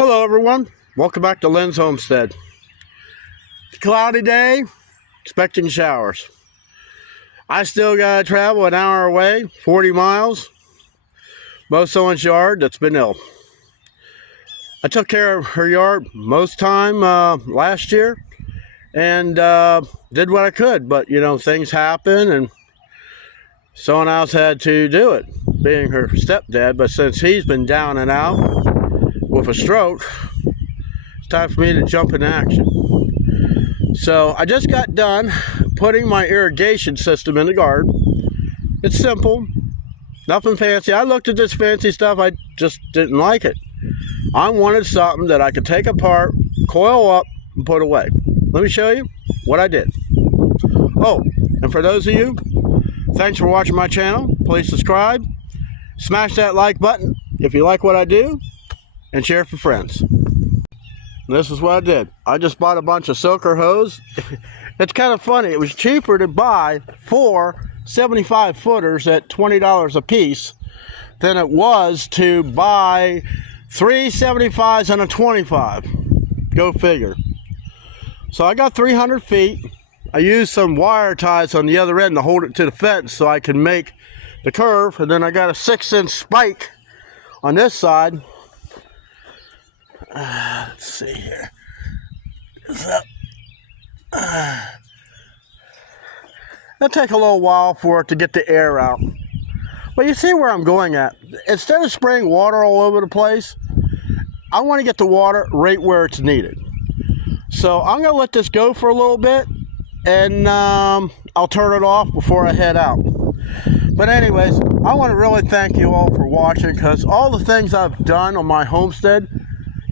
Hello everyone, welcome back to Lynn's Homestead. Cloudy day, expecting showers. I still gotta travel an hour away, 40 miles, mow someone's yard that's been ill. I took care of her yard most time last year and did what I could, but you know, things happen and someone else had to do it, being her stepdad. But since he's been down and out with a stroke, it's time for me to jump in action. So I just got done putting my irrigation system in the garden. It's simple, nothing fancy. I looked at this fancy stuff, I just didn't like it. I wanted something that I could take apart, coil up, and put away. Let me show you what I did. Oh, and for those of you, thanks for watching my channel. Please subscribe, smash that like button if you like what I do, and share it for friends. This is what I did. I just bought a bunch of soaker hose. It's kind of funny. It was cheaper to buy 4 75 footers at $20 a piece than it was to buy 3 75s and a 25. Go figure. So I got 300 feet. I used some wire ties on the other end to hold it to the fence so I can make the curve. And then I got a 6-inch spike on this side. Let's see here. It'll take a little while for it to get the air out. But you see where I'm going at. Instead of spraying water all over the place, I want to get the water right where it's needed. So I'm going to let this go for a little bit, and I'll turn it off before I head out. But anyways, I want to really thank you all for watching, because all the things I've done on my homestead,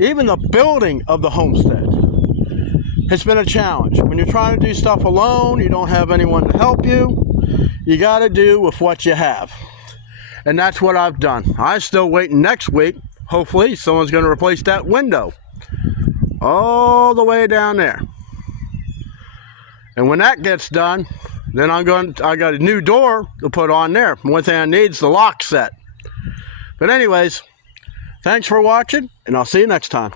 even the building of the homestead, has been a challenge. When you're trying to do stuff alone, you don't have anyone to help you. You got to do with what you have. And that's what I've done. I'm still waiting next week. Hopefully, someone's going to replace that window all the way down there. And when that gets done, then I got a new door to put on there. One thing I need is the lock set. But anyways, thanks for watching, and I'll see you next time.